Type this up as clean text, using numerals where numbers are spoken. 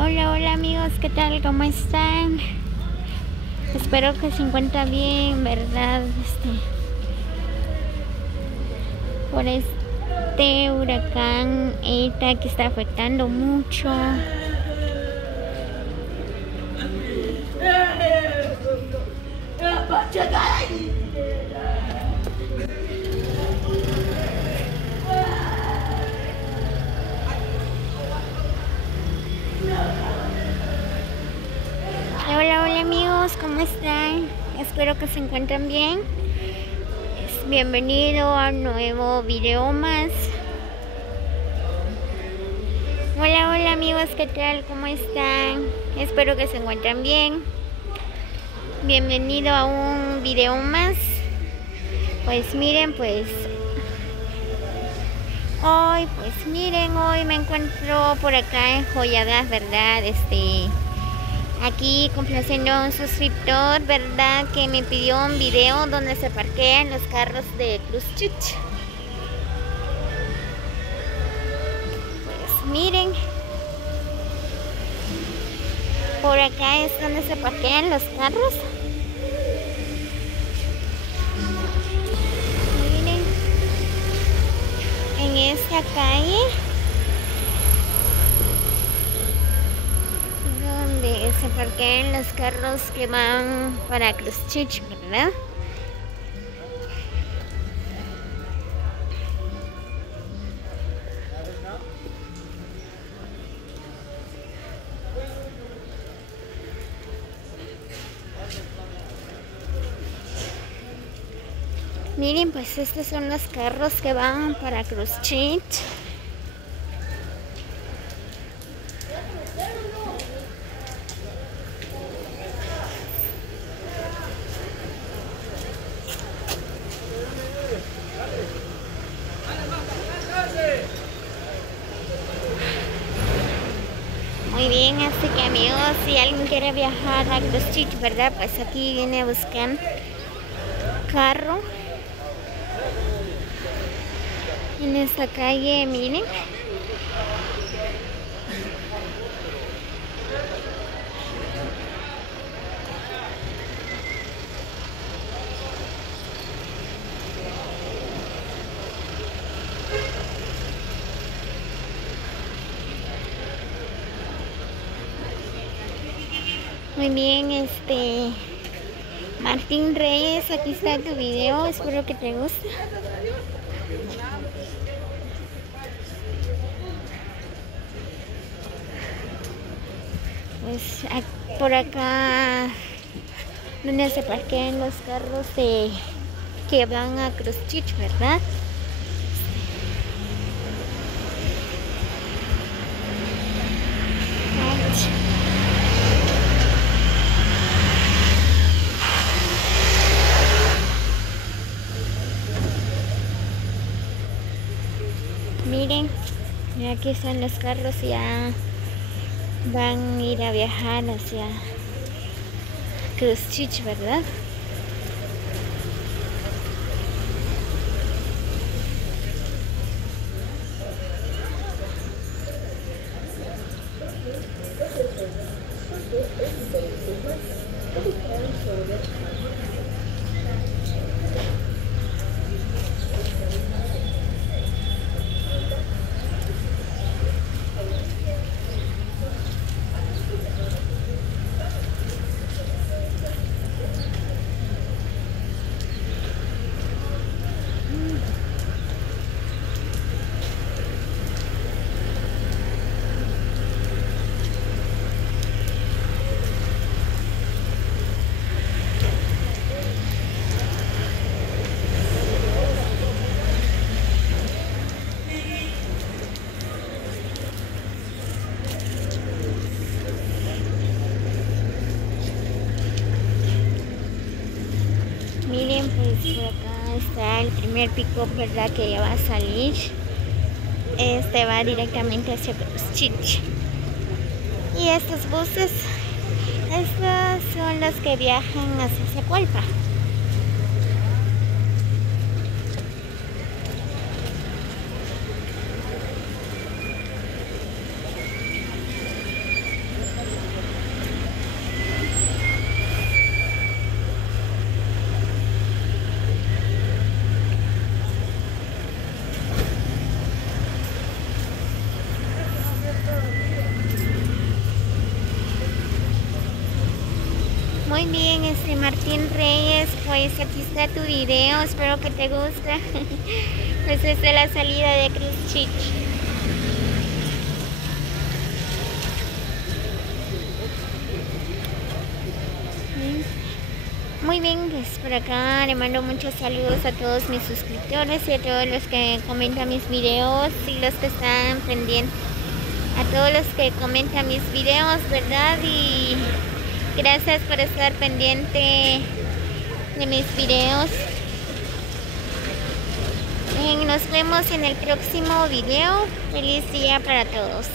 Hola, hola amigos, ¿qué tal? ¿Cómo están? Espero que se encuentren bien, ¿verdad? Por este huracán ETA que está afectando mucho. Hola, hola amigos, ¿cómo están? Espero que se encuentren bien. Bienvenido a un nuevo video más. Hola, hola amigos, ¿qué tal? ¿Cómo están? Espero que se encuentren bien. Bienvenido a un video más. Pues miren, hoy me encuentro por acá en Joyadas, ¿verdad? Aquí complaciendo a un suscriptor, ¿verdad? Que me pidió un video donde se parquean los carros de Cruzchich. Pues miren, por acá es donde se parquean los carros. Miren, en esta calle donde se parquean los carros que van para Cruzchich, ¿verdad? Miren, pues estos son los carros que van para Cruzchich. Muy bien, así que amigos, si alguien quiere viajar a Cruzchich, ¿verdad? Pues aquí viene a buscar carro. En esta calle, miren. Muy bien, Martín Reyes, aquí está tu video, espero que te guste. Pues por acá donde se parquean los carros que van a Cruzchich, ¿verdad? Miren, aquí están los carros, ya van a ir a viajar hacia Cruzchich, ¿verdad? Miren, pues por acá está el primer pick-up, ¿verdad? Que ya va a salir. Va directamente hacia Cruzchich. Y estos buses, estos son los que viajan hacia Zacualpa. Muy bien, Martín Reyes, pues aquí está tu video, espero que te guste. Pues es de la salida de Christchurch. Muy bien, pues por acá le mando muchos saludos a todos mis suscriptores y a todos los que comentan mis videos y los que están pendientes. A todos los que comentan mis videos, ¿verdad? Y gracias por estar pendiente de mis videos. Nos vemos en el próximo video. Feliz día para todos.